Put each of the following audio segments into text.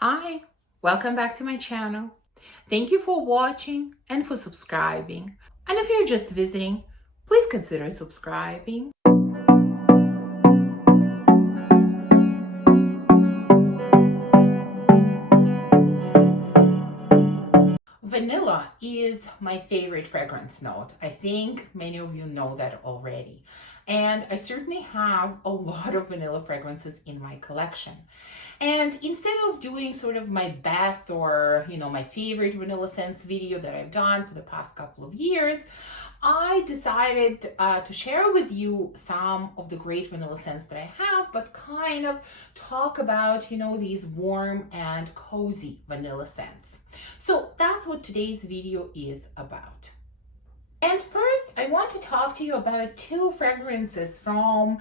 Hi, welcome back to my channel. Thank you for watching and for subscribing. And if you're just visiting, please consider subscribing. Vanilla is my favorite fragrance note. I think many of you know that already. And I certainly have a lot of vanilla fragrances in my collection. And instead of doing sort of my best or, my favorite vanilla scents video that I've done for the past couple of years, I decided to share with you some of the great vanilla scents that I have, but kind of talk about, these warm and cozy vanilla scents. So that's what today's video is about. And first, I want to talk to you about two fragrances from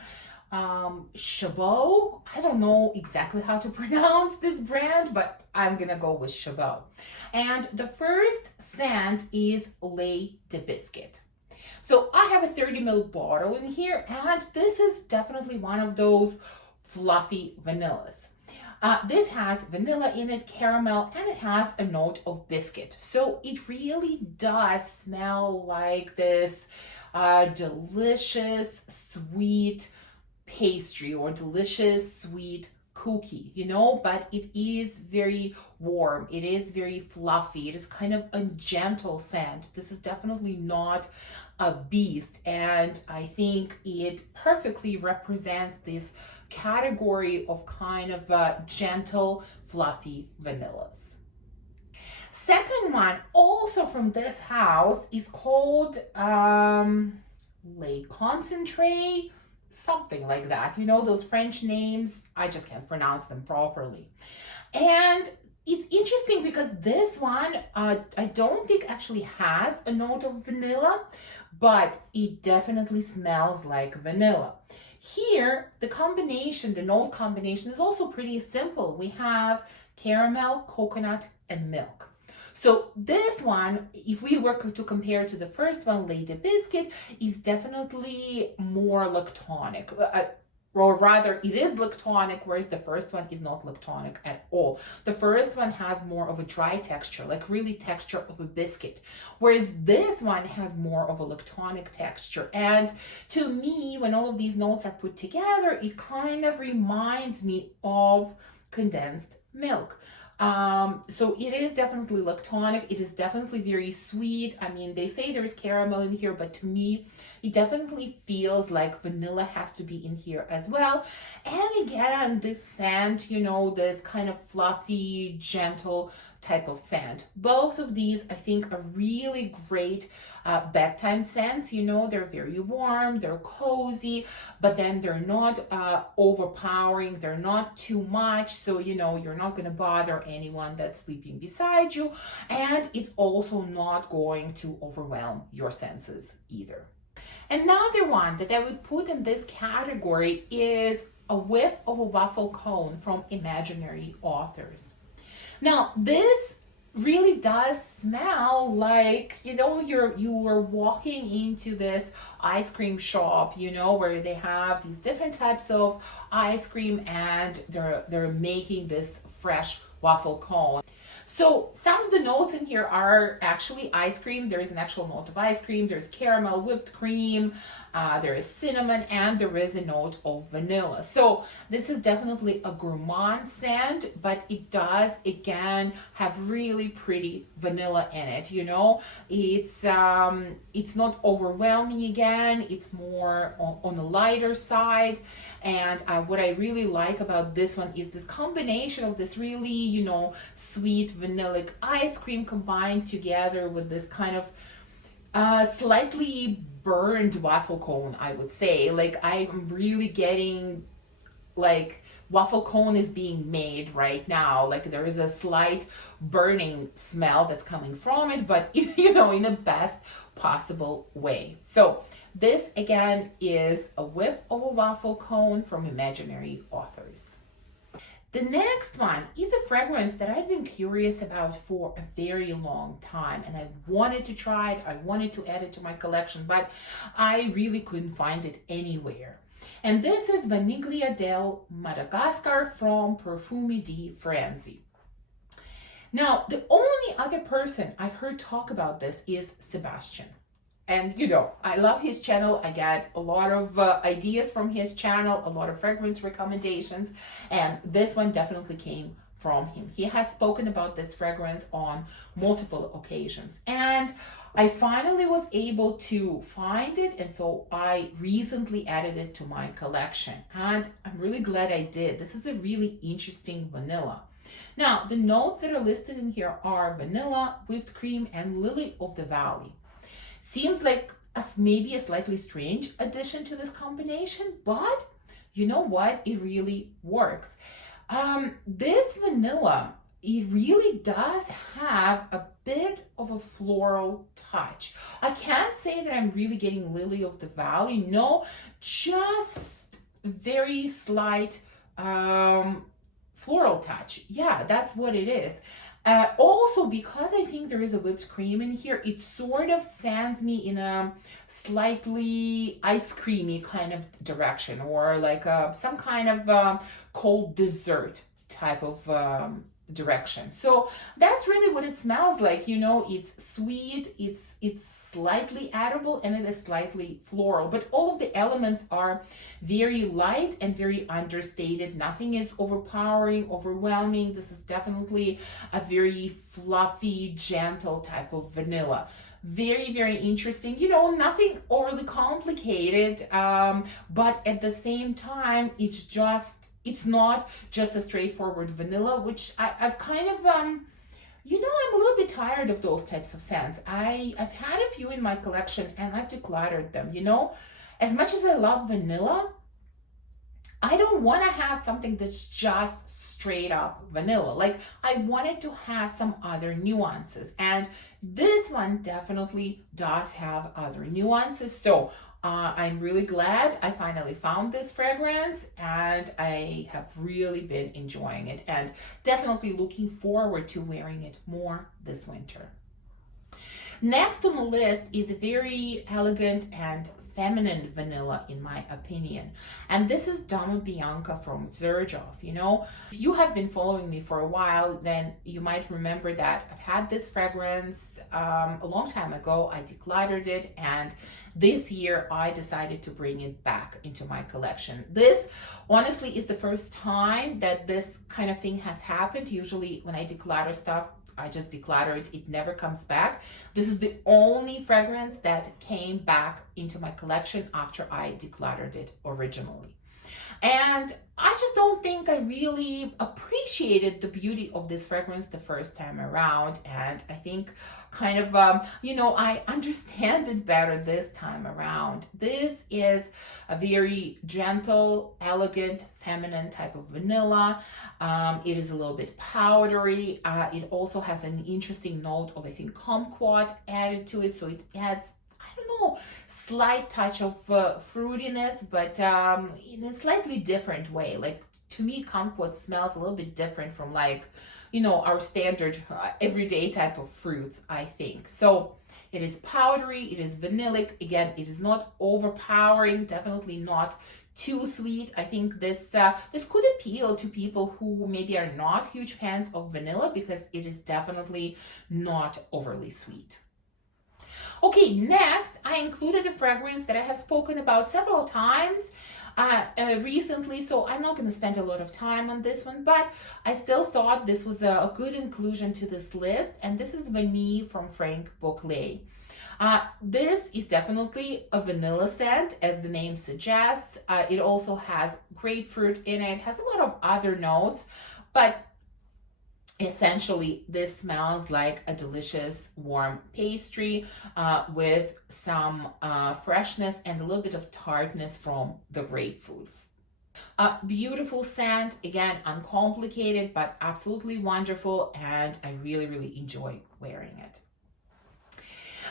Chabot. I don't know exactly how to pronounce this brand, but I'm gonna go with Chabot. And the first scent is Lait de Biscuit. So I have a 30 ml bottle in here, and this is definitely one of those fluffy vanillas. This has vanilla in it, caramel, and it has a note of biscuit. So it really does smell like this delicious, sweet pastry or delicious, sweet cookie, but it is very warm. It is very fluffy. It is kind of a gentle scent. This is definitely not a beast, and I think it perfectly represents this category of kind of gentle, fluffy vanillas. Second one, also from this house, is called Lait Concentrate, something like that. Those French names, I just can't pronounce them properly. And it's interesting because this one, I don't think actually has a note of vanilla, but it definitely smells like vanilla. Here, the note combination is also pretty simple. We have caramel, coconut, and milk. So this one, if we were to compare to the first one, Lait de Biscuit, is definitely more lactonic. Or rather, it is lactonic, whereas the first one is not lactonic at all. The first one has more of a dry texture, like really texture of a biscuit, whereas this one has more of a lactonic texture. And to me, when all of these notes are put together, it kind of reminds me of condensed milk. So it is definitely lactonic. It is definitely very sweet. I mean, they say there's caramel in here, but to me, it definitely feels like vanilla has to be in here as well. And again, this scent, this kind of fluffy, gentle type of scent. Both of these, I think, are really great bedtime scents. They're very warm, they're cozy, but then they're not overpowering, they're not too much, so you're not going to bother anyone that's sleeping beside you, and it's also not going to overwhelm your senses either. Another one that I would put in this category is a whiff of a waffle cone from Imaginary Authors. Now, this really does smell like, you are walking into this ice cream shop, where they have these different types of ice cream and they're making this fresh waffle cone. So some of the notes in here are actually ice cream. There is an actual note of ice cream. There's caramel, whipped cream, there is cinnamon, and there is a note of vanilla. So this is definitely a gourmand scent, but it does, again, have really pretty vanilla in it, It's not overwhelming again. It's more on the lighter side. And what I really like about this one is this combination of this really, sweet vanillic ice cream combined together with this kind of slightly burned waffle cone, I would say. Like, I'm really getting like waffle cone is being made right now. Like, there is a slight burning smell that's coming from it, but in the best possible way. So this again is a whiff of a waffle cone from Imaginary Authors. The next one is a fragrance that I've been curious about for a very long time, and I wanted to try it. I wanted to add it to my collection, but I really couldn't find it anywhere. And this is Vaniglia del Madagascar from Perfume di Frenzy. Now, the only other person I've heard talk about this is Sebastian. And I love his channel. I get a lot of ideas from his channel, a lot of fragrance recommendations, and this one definitely came from him. He has spoken about this fragrance on multiple occasions, and I finally was able to find it, and so I recently added it to my collection, and I'm really glad I did. This is a really interesting vanilla. Now, the notes that are listed in here are vanilla, whipped cream, and lily of the valley. Seems like maybe a slightly strange addition to this combination, but you know what? It really works. This vanilla, it really does have a bit of a floral touch. I can't say that I'm really getting lily of the valley. No, just very slight floral touch. Yeah, that's what it is. Also, because I think there is a whipped cream in here, it sort of sends me in a slightly ice creamy kind of direction, or like some kind of cold dessert type of direction. So that's really what it smells like. It's sweet, it's slightly edible, and it is slightly floral, but all of the elements are very light and very understated. Nothing is overpowering, overwhelming. This is definitely a very fluffy, gentle type of vanilla. Very, very interesting. Nothing overly complicated, but at the same time, it's not just a straightforward vanilla, which I've kind of I'm a little bit tired of those types of scents. I've had a few in my collection and I've decluttered them. As much as I love vanilla, I don't want to have something that's just straight up vanilla. Like, I wanted to have some other nuances, and this one definitely does have other nuances. So I'm really glad I finally found this fragrance, and I have really been enjoying it and definitely looking forward to wearing it more this winter. Next on the list is a very elegant and feminine vanilla, in my opinion, and this is Dama Bianca from Xerjoff. If you have been following me for a while, then you might remember that I've had this fragrance a long time ago. I decluttered it, and this year I decided to bring it back into my collection. This honestly is the first time that this kind of thing has happened. Usually when I declutter stuff, I just declutter it. It never comes back. This is the only fragrance that came back into my collection after I decluttered it originally. And I just don't think I really appreciated the beauty of this fragrance the first time around. And I think kind of, I understand it better this time around. This is a very gentle, elegant, feminine type of vanilla. It is a little bit powdery. It also has an interesting note of, I think, kumquat added to it. So it adds, slight touch of fruitiness, but in a slightly different way. Like, to me, kumquat smells a little bit different from our standard everyday type of fruits, I think. So it is powdery, it is vanillic. Again, it is not overpowering, definitely not too sweet. I think this could appeal to people who maybe are not huge fans of vanilla, because it is definitely not overly sweet. Okay, next I included a fragrance that I have spoken about several times recently, so I'm not going to spend a lot of time on this one, but I still thought this was a good inclusion to this list, and this is Vanille from Frank Boclet. This is definitely a vanilla scent, as the name suggests. It also has grapefruit in it, has a lot of other notes, but essentially this smells like a delicious warm pastry with some freshness and a little bit of tartness from the grapefruit. Beautiful scent, again, uncomplicated, but absolutely wonderful, and I really, really enjoy wearing it.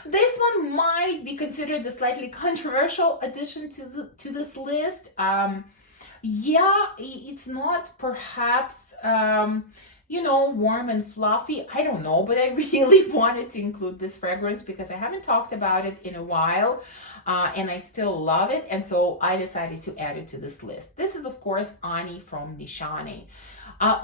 This one might be considered the slightly controversial addition to this list. Yeah, it's not perhaps warm and fluffy. I don't know, but I really wanted to include this fragrance because I haven't talked about it in a while, and I still love it, and so I decided to add it to this list. This is, of course, Ani from Nishane.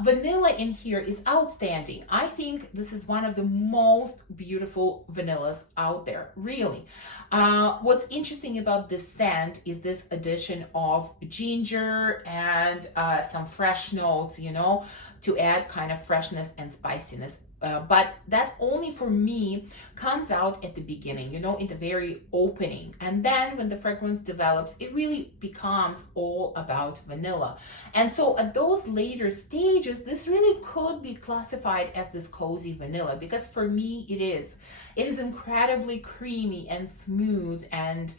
Vanilla in here is outstanding. I think this is one of the most beautiful vanillas out there, really. What's interesting about this scent is this addition of ginger and some fresh notes, you know, to add kind of freshness and spiciness. But that only for me comes out at the beginning, you know, in the very opening. And then when the fragrance develops, it really becomes all about vanilla. And so at those later stages, this really could be classified as this cozy vanilla, because for me it is. It is incredibly creamy and smooth and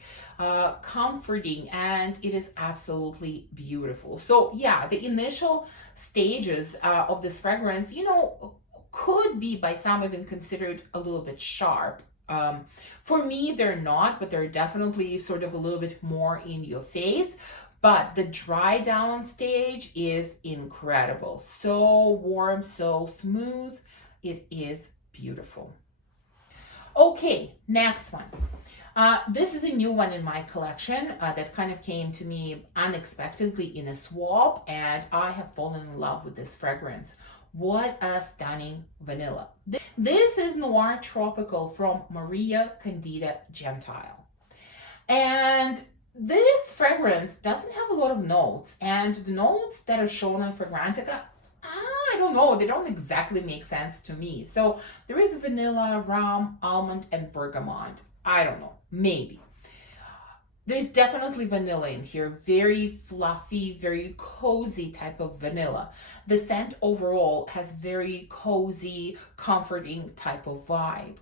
comforting, and it is absolutely beautiful. So yeah, the initial stages of this fragrance, you know, could be by some even considered a little bit sharp. For me, they're not, but they're definitely sort of a little bit more in your face. But the dry down stage is incredible. So warm, so smooth. It is beautiful. Okay, next one. This is a new one in my collection that kind of came to me unexpectedly in a swap, and I have fallen in love with this fragrance. What a stunning vanilla. This is Noir Tropical from Maria Candida Gentile. And this fragrance doesn't have a lot of notes, and the notes that are shown on Fragrantica, I don't know, they don't exactly make sense to me. So there is vanilla, rum, almond, and bergamot. I don't know, maybe. There's definitely vanilla in here, very fluffy, very cozy type of vanilla. The scent overall has very cozy, comforting type of vibe.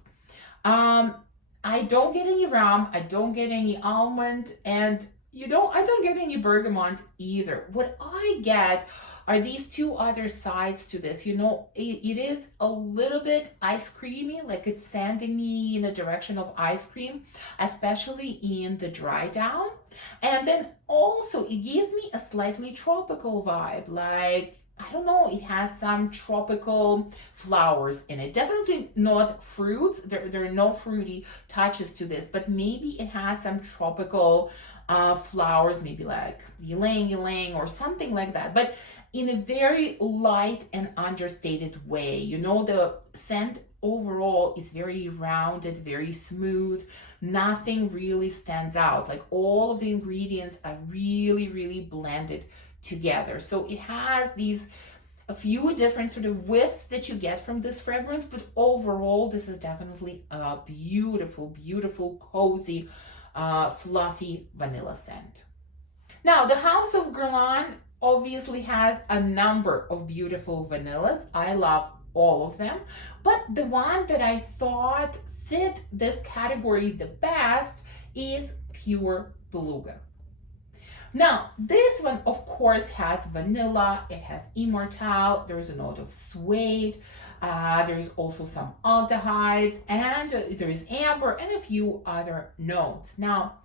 I don't get any rum, I don't get any almond, and I don't get any bergamot either. What I get are these two other sides to this. You know, it is a little bit ice creamy, like it's sending me in the direction of ice cream, especially in the dry down. And then also it gives me a slightly tropical vibe, like, I don't know, it has some tropical flowers in it. Definitely not fruits. There are no fruity touches to this, but maybe it has some tropical flowers, maybe like ylang ylang or something like that. But in a very light and understated way. You know, the scent overall is very rounded, very smooth. Nothing really stands out. Like all of the ingredients are really, really blended together. So it has a few different sort of whiffs that you get from this fragrance, but overall, this is definitely a beautiful, beautiful, cozy, fluffy vanilla scent. Now, the House of Guerlain obviously has a number of beautiful vanillas. I love all of them, but the one that I thought fit this category the best is Pure Beluga. Now, this one, of course, has vanilla, it has immortelle, there's a note of suede, there's also some aldehydes, and there is amber and a few other notes. Now,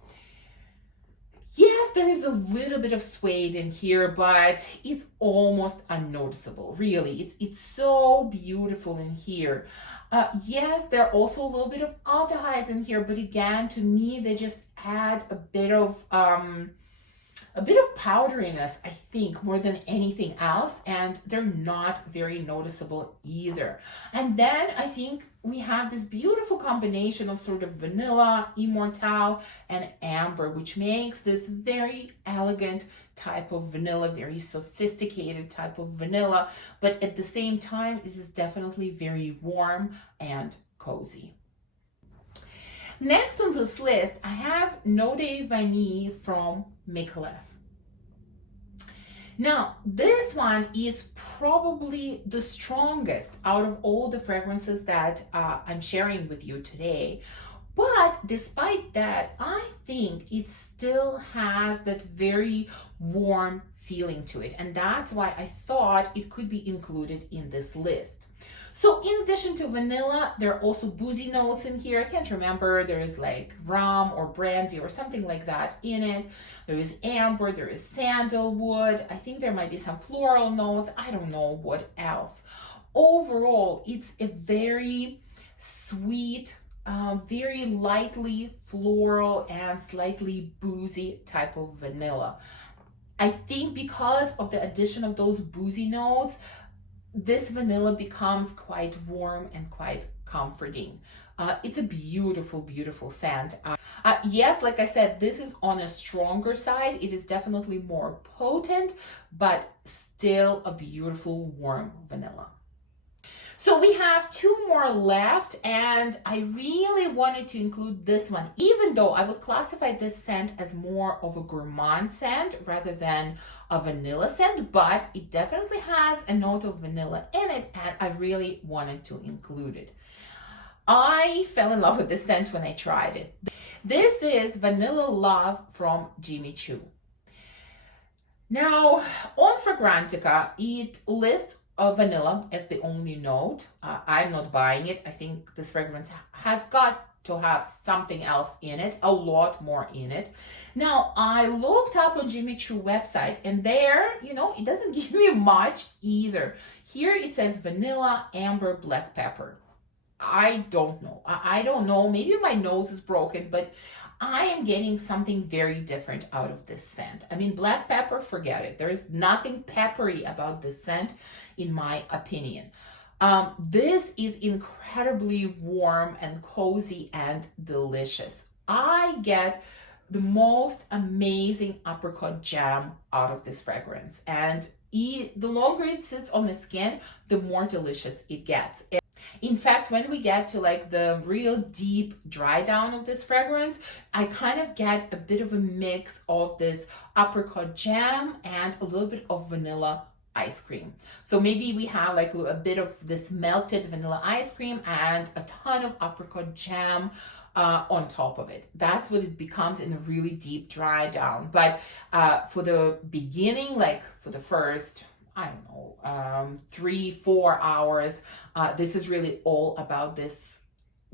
yes, there is a little bit of suede in here, but it's almost unnoticeable, really. It's so beautiful in here. Yes, there are also a little bit of aldehydes in here, but again, to me, they just add a bit of powderiness, I think, more than anything else, and they're not very noticeable either. And then I think we have this beautiful combination of sort of vanilla, immortelle, and amber, which makes this very elegant type of vanilla, very sophisticated type of vanilla, but at the same time, it is definitely very warm and cozy. Next on this list, I have Eau de Vanille from Micallef. Now, this one is probably the strongest out of all the fragrances that I'm sharing with you today. But despite that, I think it still has that very warm feeling to it. And that's why I thought it could be included in this list. So in addition to vanilla, there are also boozy notes in here. I can't remember, there is like rum or brandy or something like that in it. There is amber, there is sandalwood. I think there might be some floral notes. I don't know what else. Overall, it's a very sweet, very lightly floral and slightly boozy type of vanilla. I think because of the addition of those boozy notes, this vanilla becomes quite warm and quite comforting. It's a beautiful, beautiful scent. Yes, like I said, this is on a stronger side. It is definitely more potent, but still a beautiful, warm vanilla. So we have two more left, and I really wanted to include this one, even though I would classify this scent as more of a gourmand scent rather than a vanilla scent, but it definitely has a note of vanilla in it, and I really wanted to include it. I fell in love with this scent when I tried it. This is Vanilla Love from Jimmy Choo. Now, on Fragrantica, it lists vanilla as the only note. I'm not buying it. I think this fragrance has got to have something else in it, a lot more in it. Now, I looked up on Jimmy Choo website, and there, it doesn't give me much either. Here it says vanilla, amber, black pepper. I don't know. I don't know. Maybe my nose is broken, but I am getting something very different out of this scent. I mean, black pepper, forget it. There is nothing peppery about this scent, in my opinion. This is incredibly warm and cozy and delicious. I get the most amazing apricot jam out of this fragrance. And the longer it sits on the skin, the more delicious it gets. In fact, when we get to like the real deep dry down of this fragrance, I kind of get a bit of a mix of this apricot jam and a little bit of vanilla ice cream. So maybe we have like a bit of this melted vanilla ice cream and a ton of apricot jam on top of it. That's what it becomes in a really deep dry down. But for the beginning, like for the first, I don't know, 3-4 hours, this is really all about this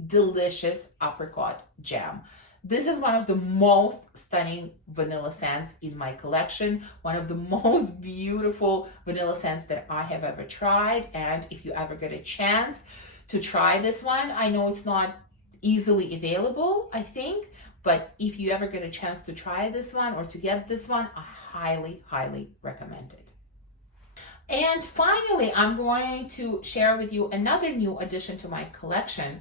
delicious apricot jam. This is one of the most stunning vanilla scents in my collection, one of the most beautiful vanilla scents that I have ever tried. And if you ever get a chance to try this one, I know it's not easily available, I think, but if you ever get a chance to try this one or to get this one, I highly, highly recommend it. And finally, I'm going to share with you another new addition to my collection.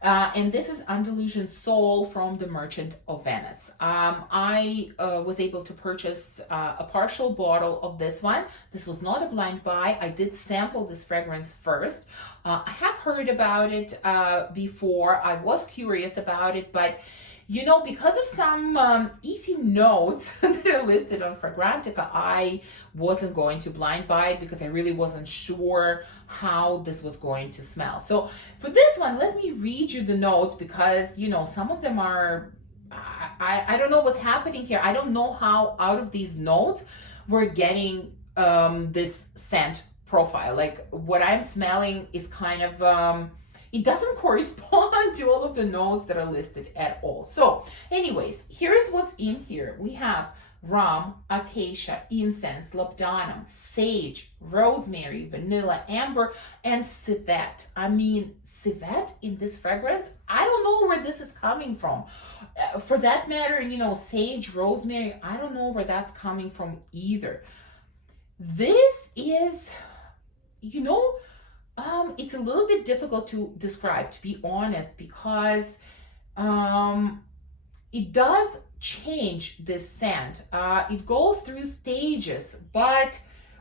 And this is Andalusian Soul from the Merchant of Venice. I was able to purchase a partial bottle of this one. This was not a blind buy. I did sample this fragrance first. I have heard about it before. I was curious about it, but because of some iffy notes that are listed on Fragrantica, I wasn't going to blind buy it because I really wasn't sure how this was going to smell. So for this one, let me read you the notes because, some of them are, I don't know what's happening here. I don't know how out of these notes we're getting this scent profile. Like what I'm smelling is kind of, it doesn't correspond to all of the notes that are listed at all. So anyways, here's what's in here. We have rum, acacia, incense, labdanum, sage, rosemary, vanilla, amber, and civet. I mean, civet in this fragrance, I don't know where this is coming from. For that matter, sage, rosemary, I don't know where that's coming from either. This is, it's a little bit difficult to describe, to be honest, because it does change this scent. It goes through stages, but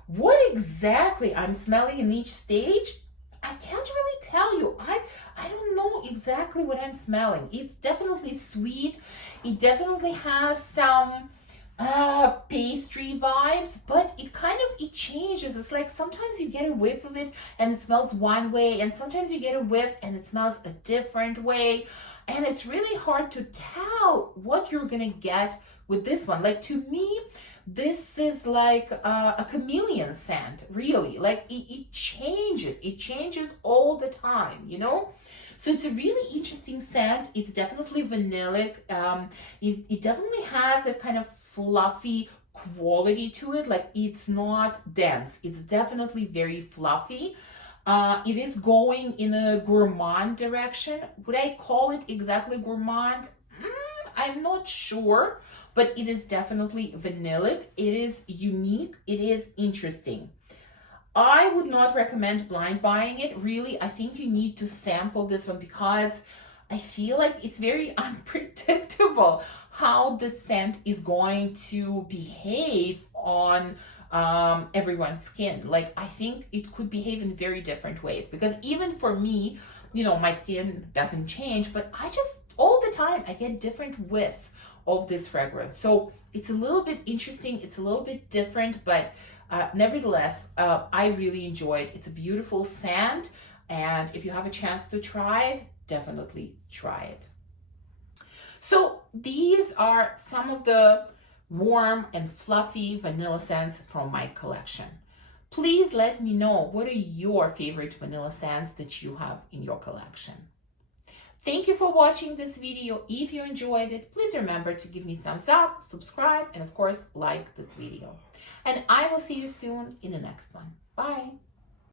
what exactly I'm smelling in each stage, I can't really tell you. I don't know exactly what I'm smelling. It's definitely sweet. It definitely has some pastry vibes, but it changes. It's like sometimes you get a whiff of it and it smells one way, and sometimes you get a whiff and it smells a different way, and it's really hard to tell what you're gonna get with this one. Like, to me, this is like a chameleon scent, really. Like it changes all the time, So it's a really interesting scent. It's definitely vanillic. It definitely has that kind of fluffy quality to it. Like, it's not dense. It's definitely very fluffy. It is going in a gourmand direction. Would I call it exactly gourmand? I'm not sure, but it is definitely vanillic. It is unique. It is interesting. I would not recommend blind buying it. Really, I think you need to sample this one because I feel like it's very unpredictable how the scent is going to behave on everyone's skin. Like, I think it could behave in very different ways because even for me, you know, my skin doesn't change, but I just, all the time, I get different whiffs of this fragrance. So it's a little bit interesting. It's a little bit different, but nevertheless, I really enjoyed it. It's a beautiful scent. And if you have a chance to try it, definitely try it. So these are some of the warm and fluffy vanilla scents from my collection. Please let me know what are your favorite vanilla scents that you have in your collection. Thank you for watching this video. If you enjoyed it, please remember to give me a thumbs up, subscribe, and of course, like this video. And I will see you soon in the next one. Bye.